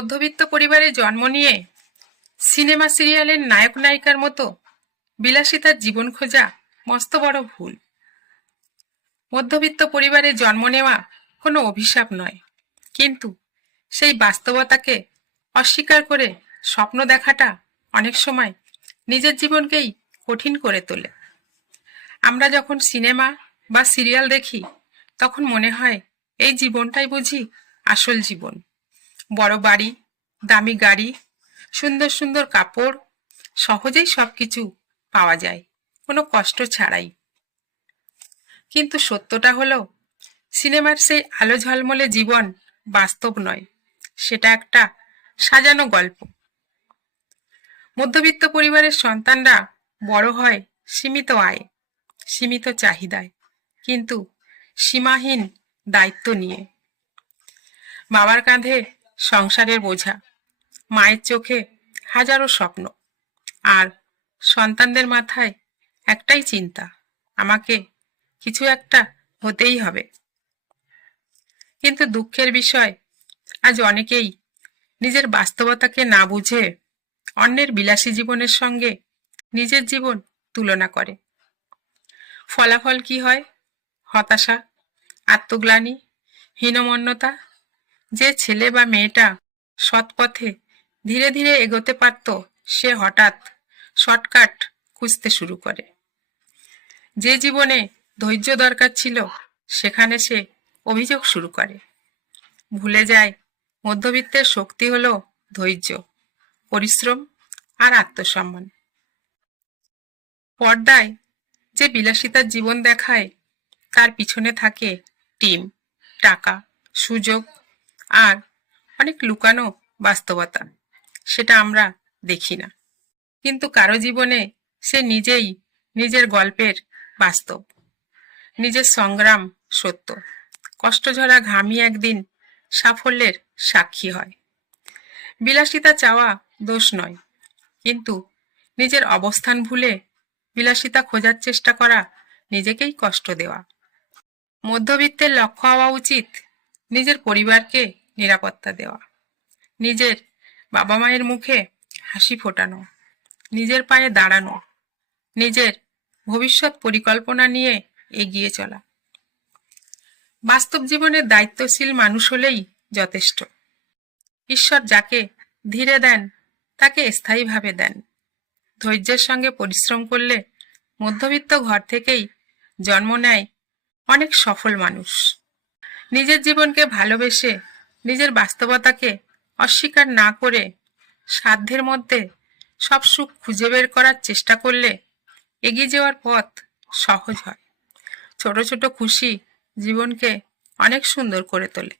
মধ্যবিত্ত পরিবারে জন্ম নিয়ে সিনেমা সিরিয়ালের নায়ক নায়িকার মতো বিলাসিতার জীবন খোঁজা মস্ত বড় ভুল। মধ্যবিত্ত পরিবারে জন্ম নেওয়া কোনো অভিশাপ নয়, কিন্তু সেই বাস্তবতাকে অস্বীকার করে স্বপ্ন দেখাটা অনেক সময় নিজের জীবনকেই কঠিন করে তোলে। আমরা যখন সিনেমা বা সিরিয়াল দেখি তখন মনে হয় এই জীবনটাই বুঝি আসল জীবন। বড় বাড়ি, দামি গাড়ি, সুন্দর সুন্দর কাপড়, সহজেই সবকিছু পাওয়া যায় কোনো কষ্ট ছাড়াই। কিন্তু সত্যটা হলো সিনেমার সেই আলো ঝলমলে জীবন বাস্তব নয়, সেটা একটা সাজানো গল্প। মধ্যবিত্ত পরিবারের সন্তানরা বড় হয় সীমিত আয়, সীমিত চাহিদায়, কিন্তু সীমাহীন দায়িত্ব নিয়ে। বাবার কাঁধে সংসারের বোঝা, মায়ের চোখে হাজারো স্বপ্ন, আর সন্তানদের মাথায় একটাই চিন্তা, আমাকে কিছু একটা হতেই হবে। কিন্তু দুঃখের বিষয়, আজ অনেকেই নিজের বাস্তবতাকে না বুঝে অন্যের বিলাসী জীবনের সঙ্গে নিজের জীবন তুলনা করে। ফলাফল কি হয়? হতাশা, আত্মগ্লানি, হীনমন্যতা। যে ছেলে বা মেয়েটা সৎ পথে ধীরে ধীরে এগোতে পারত, সে হঠাৎ শর্টকাট খুঁজতে শুরু করে। যে জীবনে ধৈর্য দরকার ছিল, সেখানে সে অভিযোগ শুরু করে। ভুলে যায় মধ্যবিত্তের শক্তি হলো ধৈর্য, পরিশ্রম আর আত্মসম্মান। পর্দায় যে বিলাসিতার জীবন দেখায়, তার পিছনে থাকে টিম, টাকা, সুযোগ আর অনেক লুকানো বাস্তবতা, সেটা আমরা দেখি না। কিন্তু কারো জীবনে সে নিজেই নিজের গল্পের বাস্তব, নিজের সংগ্রাম সত্য, কষ্টঝরা ঘামি একদিন সাফল্যের সাক্ষী হয়। বিলাসিতা চাওয়া দোষ নয়, কিন্তু নিজের অবস্থান ভুলে বিলাসিতা খোঁজার চেষ্টা করা নিজেকেই কষ্ট দেওয়া। মধ্যবিত্তের লক্ষ্য হওয়া উচিত নিজের পরিবারকে নিরাপত্তা দেওয়া, নিজের বাবা মায়ের মুখে হাসি ফোটানো, নিজের পায়ে দাঁড়ানো, নিজের ভবিষ্যৎ পরিকল্পনা নিয়ে এগিয়ে চলা। বাস্তব জীবনের দায়িত্বশীল মানুষ হলেই যথেষ্ট। ঈশ্বর যাকে ধীরে দেন, তাকে স্থায়ীভাবে দেন। ধৈর্যের সঙ্গে পরিশ্রম করলে মধ্যবিত্ত ঘর থেকেই জন্ম নেয় অনেক সফল মানুষ। নিজের জীবনকে ভালোবেসে নিজের বাস্তবতাকে অস্বীকার না করে সাধ্যের মধ্যে সব সুখ খুঁজে বের করার চেষ্টা করলে এগিয়ে যাওয়ার পথ সহজ হয়। ছোট ছোট খুশি জীবনকে অনেক সুন্দর করে তোলে।